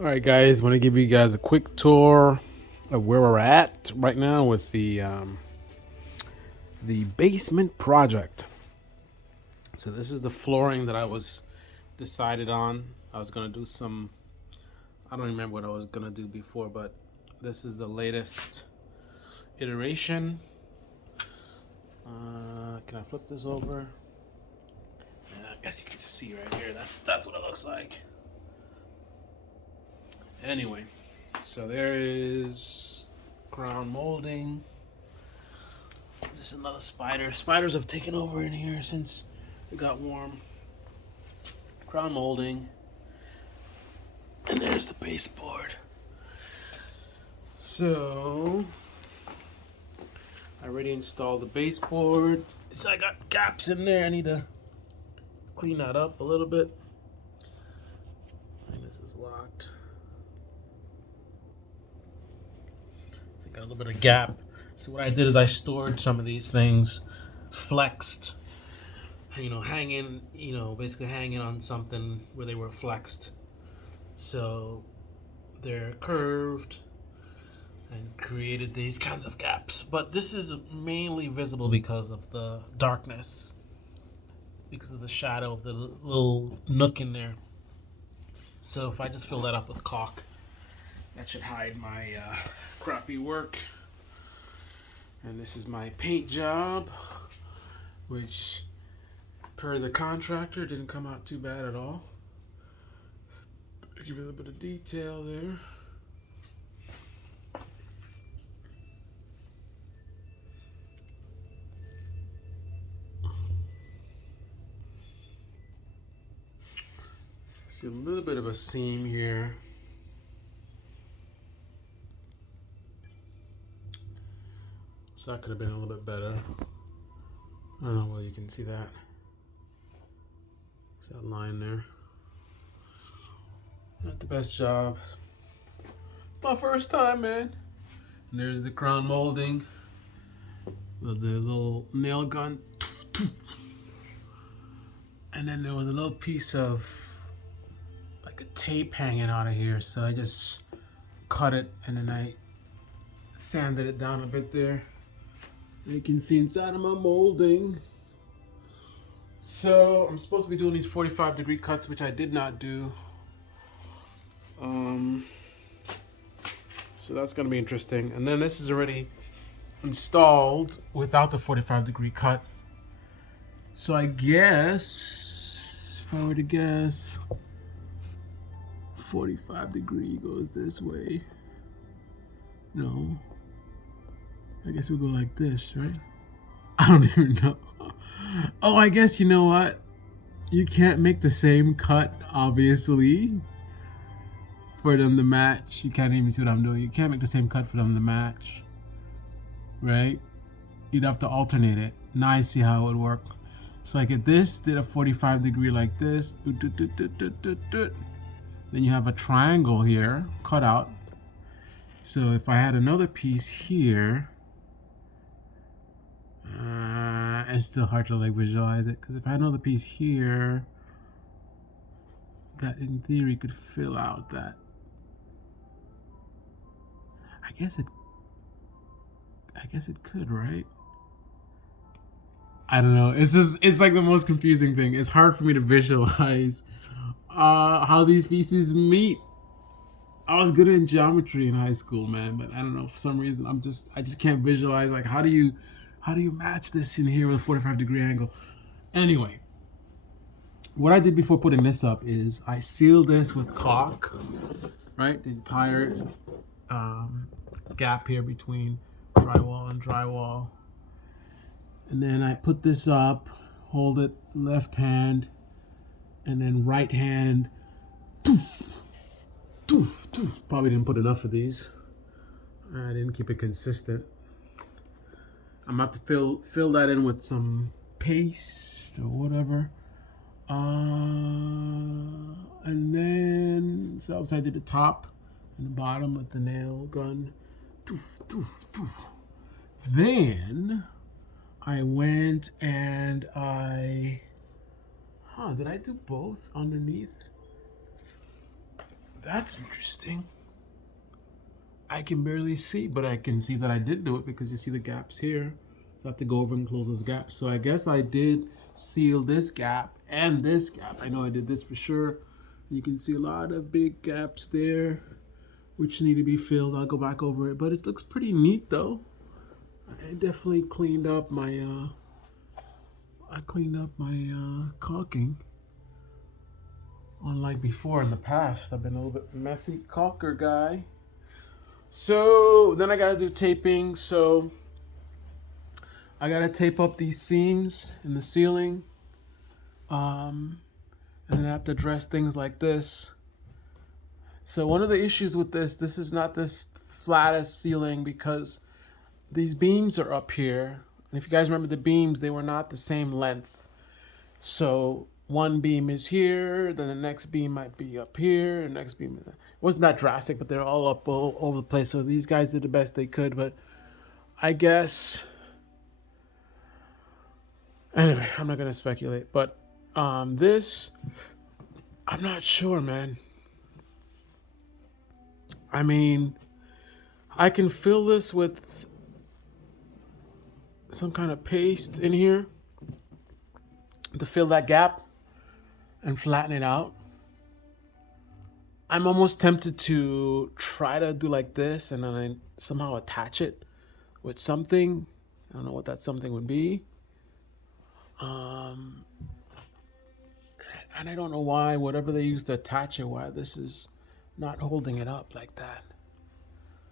All right, guys, want to give you guys a quick tour of where we're at right now with the basement project. So this is the flooring that I was decided on. I was gonna do some. I don't remember what I was gonna do before, but this is the latest iteration. Can I flip this over? Yeah, I guess you can just see right here. That's what it looks like. Anyway, so there is crown molding. This is another spider. Spiders have taken over in here since it got warm. Crown molding. And there's the baseboard. So I already installed the baseboard. So I got gaps in there. I need to clean that up a little bit. And this is locked. So I got a little bit of gap. So what I did is I stored some of these things flexed, hanging, basically hanging on something where they were flexed. So they're curved and created these kinds of gaps. But this is mainly visible because of the darkness, because of the shadow of the little nook in there. So if I just fill that up with caulk, that should hide my crappy work. And this is my paint job, which per the contractor didn't come out too bad at all. Give you a little bit of detail there. See a little bit of a seam here. So that could have been a little bit better. I don't know whether you can see that. See that line there? Not the best job. My first time, man. And there's the crown molding. With the little nail gun. And then there was a little piece of like a tape hanging out of here. So I just cut it and then I sanded it down a bit there. You can see inside of my molding. So I'm supposed to be doing these 45-degree cuts, which I did not do. So that's gonna be interesting. And then this is already installed without the 45-degree cut. So I guess, if I were to guess, 45-degree goes this way. No. I guess we'll go like this, right? I don't even know. Oh, I guess you know what? You can't make the same cut, obviously, for them to match. You can't even see what I'm doing. You can't make the same cut for them to match, right? You'd have to alternate it. Now I see how it would work. So like if this did a 45-degree like this, then you have a triangle here, cut out. So if I had another piece here, it's still hard to like visualize it, because if I had another piece here, that in theory could fill out that. I guess it could, right? I don't know. It's like the most confusing thing. It's hard for me to visualize how these pieces meet. I was good in geometry in high school, man, but I don't know, for some reason I just can't visualize like how do you match this in here with a 45-degree angle. Anyway, what I did before putting this up is I sealed this with caulk, right? The entire gap here between drywall and drywall. And then I put this up, hold it left hand, and then right hand. Doof, doof, doof. Probably didn't put enough of these. I didn't keep it consistent. I'm about to fill that in with some paste or whatever. And then so I did the top and the bottom with the nail gun. Doof, doof, doof. Then I went and did I do both underneath? That's interesting. I can barely see, but I can see that I did do it because you see the gaps here. So I have to go over and close those gaps. So I guess I did seal this gap and this gap. I know I did this for sure. You can see a lot of big gaps there, which need to be filled. I'll go back over it, but it looks pretty neat though. I definitely cleaned up my caulking. Unlike before in the past, I've been a little bit messy caulker guy. So then I gotta do taping. So I gotta tape up these seams in the ceiling. And then I have to address things like this. So one of the issues with this is not this flattest ceiling because these beams are up here. And if you guys remember the beams, they were not the same length. So one beam is here, then the next beam might be up here, and next beam it wasn't that drastic, but they're all up all over the place. So these guys did the best they could, but I guess anyway, I'm not gonna speculate. But this I'm not sure, man. I mean, I can fill this with some kind of paste in here to fill that gap and flatten it out. I'm almost tempted to try to do like this and then I somehow attach it with something. I don't know what that something would be. And I don't know why, whatever they use to attach it, why this is not holding it up like that.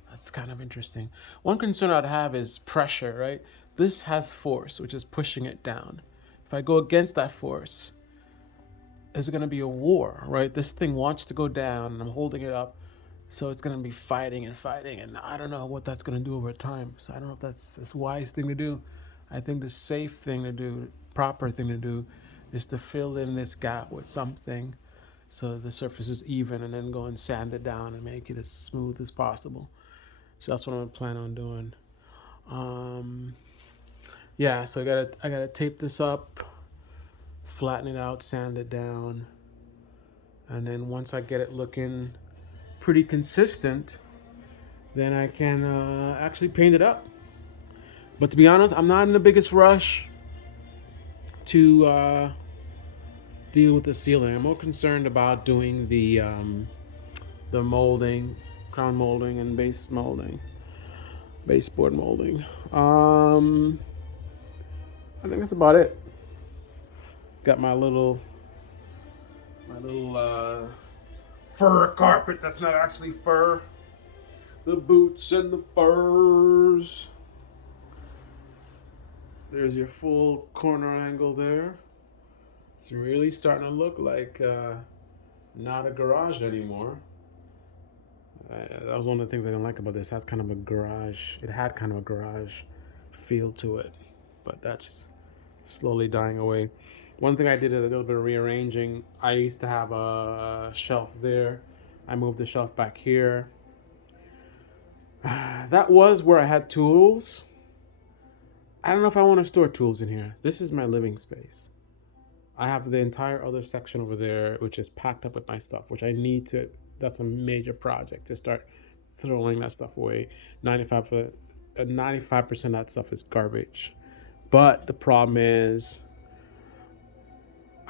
That's kind of interesting. One concern I'd have is pressure, right? This has force, which is pushing it down. If I go against that force, it's going to be a war, right? This thing wants to go down and I'm holding it up. So it's going to be fighting and fighting. And I don't know what that's going to do over time. So I don't know if that's a wise thing to do. I think the safe thing to do, proper thing to do, is to fill in this gap with something so the surface is even and then go and sand it down and make it as smooth as possible. So that's what I'm planning on doing. Yeah, so I gotta tape this up, flatten it out, sand it down, and then once I get it looking pretty consistent, then I can actually paint it up. But to be honest, I'm not in the biggest rush to deal with the ceiling. I'm more concerned about doing the molding, crown molding, and baseboard molding. I think that's about it. Got my little fur carpet that's not actually fur. The boots and the furs. There's your full corner angle there. It's really starting to look like not a garage anymore. That was one of the things I didn't like about this. It has kind of a garage. It had kind of a garage feel to it, but that's slowly dying away. One thing I did is a little bit of rearranging. I used to have a shelf there. I moved the shelf back here. That was where I had tools. I don't know if I want to store tools in here. This is my living space. I have the entire other section over there, which is packed up with my stuff, which I need to, that's a major project to start throwing that stuff away. 95% of that stuff is garbage. But the problem is,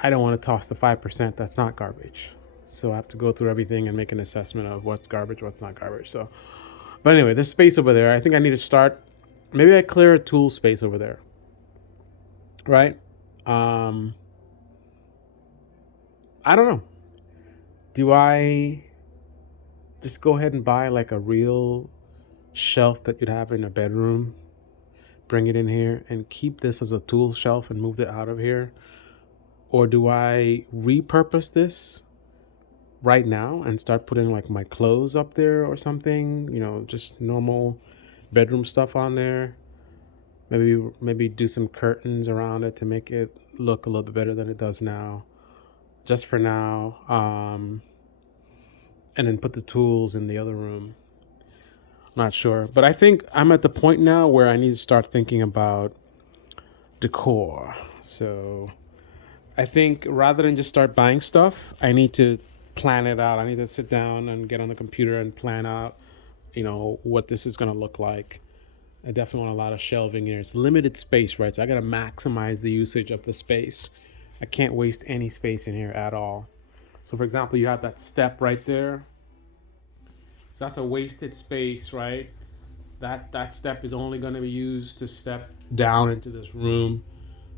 I don't want to toss the 5% that's not garbage. So I have to go through everything and make an assessment of what's garbage, what's not garbage. So, but anyway, this space over there, I think I need to start. Maybe I clear a tool space over there, right? I don't know. Do I just go ahead and buy like a real shelf that you'd have in a bedroom, bring it in here and keep this as a tool shelf and move it out of here? Or do I repurpose this right now and start putting like my clothes up there or something, just normal bedroom stuff on there? Maybe do some curtains around it to make it look a little bit better than it does now, just for now. And then put the tools in the other room. I'm not sure, but I think I'm at the point now where I need to start thinking about decor. So I think rather than just start buying stuff, I need to plan it out. I need to sit down and get on the computer and plan out, what this is going to look like. I definitely want a lot of shelving here. It's limited space, right? So I got to maximize the usage of the space. I can't waste any space in here at all. So for example, you have that step right there. So that's a wasted space, right? That step is only going to be used to step down into this room.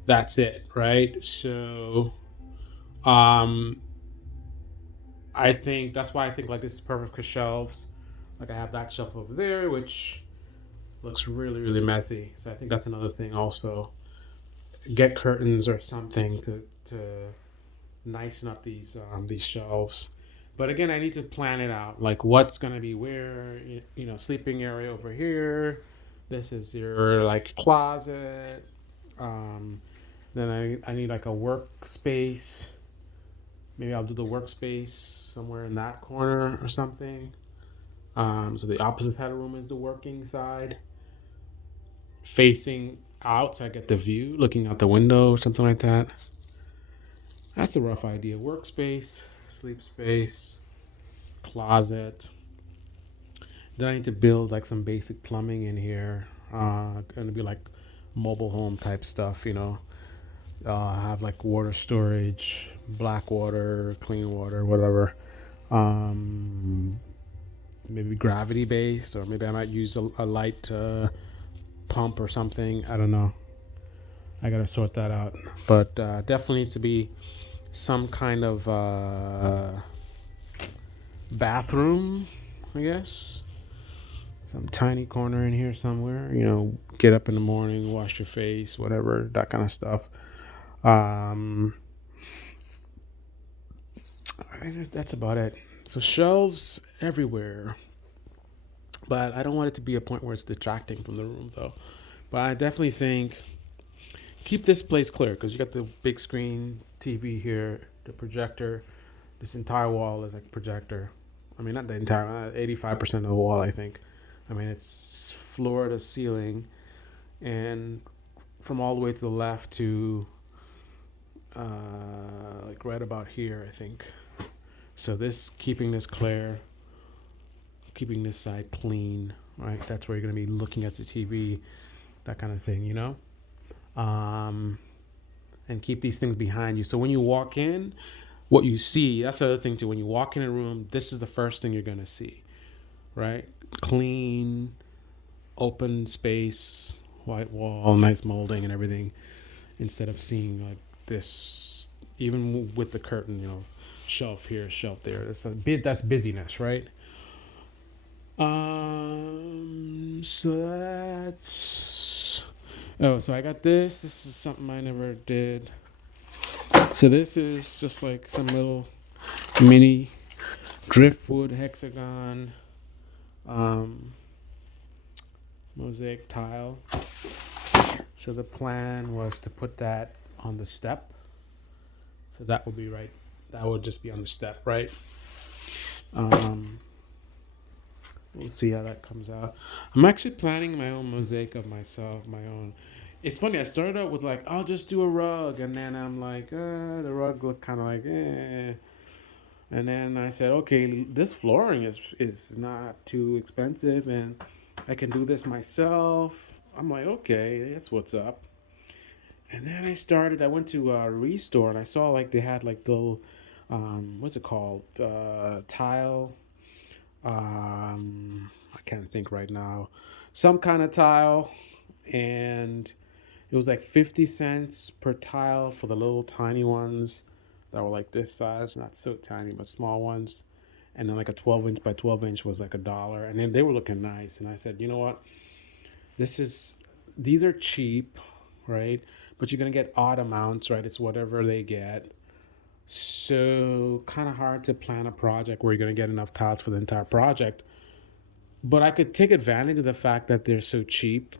That's it, right? So um I think that's why I think like this is perfect for shelves. Like I have that shelf over there, which looks really, really messy. So I think that's another thing also. Get curtains or something to nicen up these shelves. But again, I need to plan it out. Like what's gonna be where, sleeping area over here. This is your like closet. Um, then I need like a workspace. Maybe I'll do the workspace somewhere in that corner or something. So the opposite side of the room is the working side, facing out, so I get the view, looking out the window or something like that. That's a rough idea. Workspace, sleep space, closet. Then I need to build like some basic plumbing in here. Gonna be like mobile home type stuff, have like water storage, black water, clean water, whatever. Um, Maybe gravity based, or maybe I might use a light pump or something. I don't know. I gotta sort that out. But definitely needs to be some kind of bathroom, I guess. Some tiny corner in here somewhere. Get up in the morning, wash your face, whatever, that kind of stuff. Um, I think that's about it. So shelves everywhere, but I don't want it to be a point where it's detracting from the room, though. But I definitely think keep this place clear because you got the big screen TV here, the projector. This entire wall is like projector. I mean, not the entire, 85% of the wall, I think. I mean, it's floor to ceiling, and from all the way to the left to like right about here, I think. So keeping this clear, keeping this side clean, right? That's where you're gonna be looking at the TV, that kind of thing, Um, and keep these things behind you. So when you walk in, what you see, that's the other thing too. When you walk in a room, this is the first thing you're gonna see, right? Clean, open space, white wall, nice molding and everything, instead of seeing like this, even with the curtain, shelf here, shelf there. That's busyness, right? So that's. Oh, so I got this. This is something I never did. So this is just like some little mini driftwood hexagon um, mosaic tile. So the plan was to put that on the step. So that would be right. That would just be on the step, right? We'll see how that comes out. I'm actually planning my own mosaic of myself, my own. It's funny. I started out with like, I'll just do a rug, and then I'm like, the rug looked kind of like, eh. And then I said, okay, this flooring is not too expensive, and I can do this myself. I'm like, okay, that's what's up. And then I went to a Restore, and I saw like they had like the, what's it called? Tile. I can't think right now. Some kind of tile, and it was like 50 cents per tile for the little tiny ones that were like this size, not so tiny, but small ones. And then like a 12-inch by 12-inch was like $1. And then they were looking nice. And I said, you know what? These are cheap, right? But you're going to get odd amounts, right? It's whatever they get. So kind of hard to plan a project where you're going to get enough tiles for the entire project. But I could take advantage of the fact that they're so cheap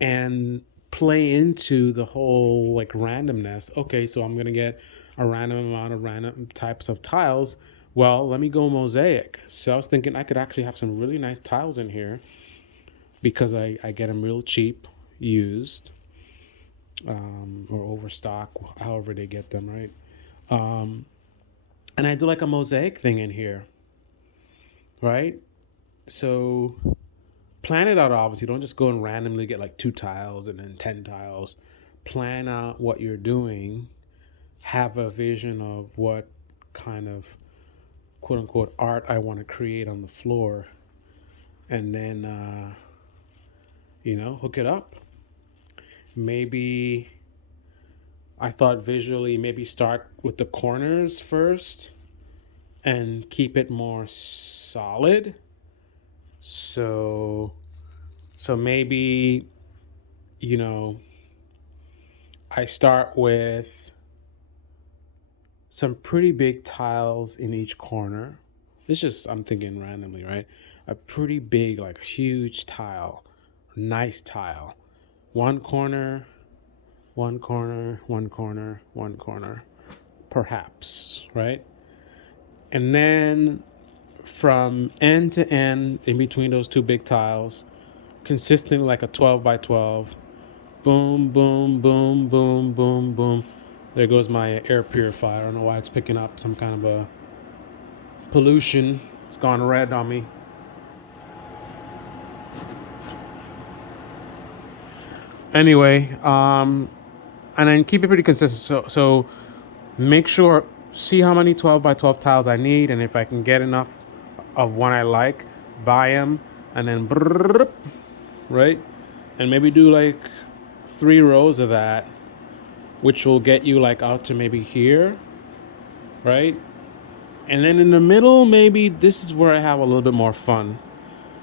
and play into the whole like randomness. Okay, so I'm gonna get a random amount of random types of tiles. Well, let me go mosaic. So I was thinking I could actually have some really nice tiles in here because I get them real cheap, used, or overstock, however they get them, right? Um, And I do like a mosaic thing in here, right? So plan it out, obviously. Don't just go and randomly get like 2 tiles and then 10 tiles. Plan out what you're doing, have a vision of what kind of quote unquote art I want to create on the floor, and then, hook it up. Maybe I thought visually, maybe start with the corners first and keep it more solid. So maybe, you know, I start with some pretty big tiles in each corner. It's just, I'm thinking randomly, right? A pretty big, like a huge tile, nice tile. One corner, one corner, one corner, one corner, perhaps, right? And then from end to end, in between those two big tiles, consistent like a 12 by 12. Boom, boom, boom, boom, boom, boom. There goes my air purifier. I don't know why it's picking up some kind of a pollution. It's gone red on me. Anyway, and then keep it pretty consistent. So make sure, see how many 12 by 12 tiles I need, and if I can get enough of one I like, buy them, and then right, and maybe do like 3 rows of that, which will get you like out to maybe here, right? And then in the middle, maybe this is where I have a little bit more fun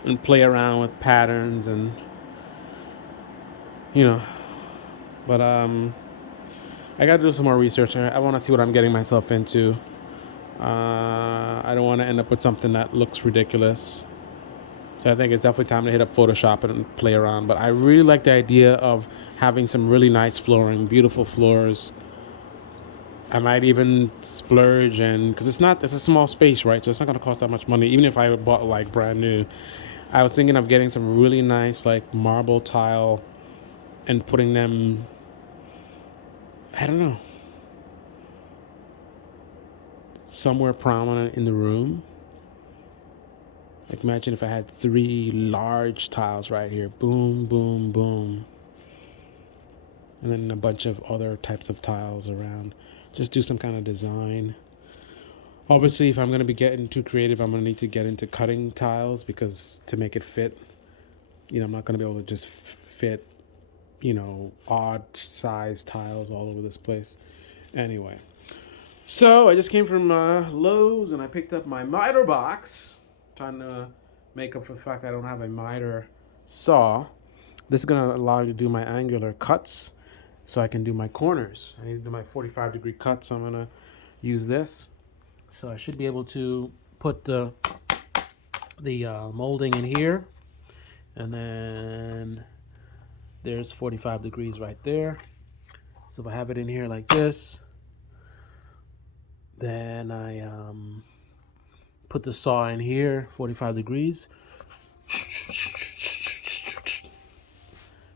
and play around with patterns and but I gotta do some more research. I want to see what I'm getting myself into. I don't want to end up with something that looks ridiculous. So I think it's definitely time to hit up Photoshop and play around. But I really like the idea of having some really nice flooring, beautiful floors. I might even splurge, and because it's a small space, right? So it's not going to cost that much money, even if I bought like brand new. I was thinking of getting some really nice like marble tile and putting them, I don't know, somewhere prominent in the room. Like imagine if I had 3 large tiles right here. Boom, boom, boom. And then a bunch of other types of tiles around. Just do some kind of design. Obviously, if I'm going to be getting too creative, I'm going to need to get into cutting tiles, because to make it fit, I'm not going to be able to just fit, odd size tiles all over this place. Anyway, so I just came from Lowe's and I picked up my miter box, trying to make up for the fact I don't have a miter saw. This is going to allow you to do my angular cuts, so I can do my corners. I need to do my 45-degree cuts, so I'm going to use this. So I should be able to put the molding in here, and then there's 45 degrees right there. So if I have it in here like this, then I put the saw in here, 45 degrees.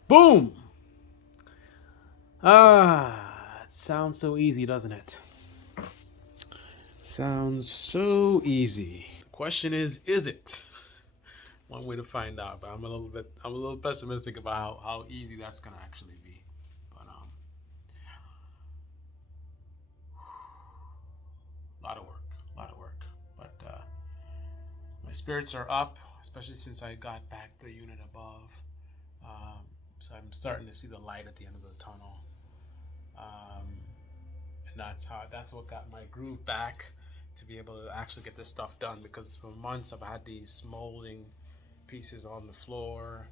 Boom! It sounds so easy, doesn't it? Sounds so easy. The question is it? One way to find out, but I'm a little pessimistic about how easy that's gonna actually be. But a lot of work. But my spirits are up, especially since I got back the unit above. So I'm starting to see the light at the end of the tunnel. And that's what got my groove back to be able to actually get this stuff done, because for months I've had these molding pieces on the floor,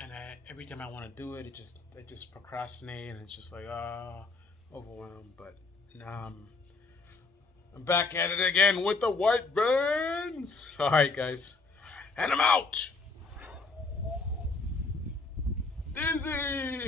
and every time I want to do it, I just procrastinate, and it's just like overwhelmed. But now I'm back at it again with the white vans. All right, guys, and I'm out. Dizzy.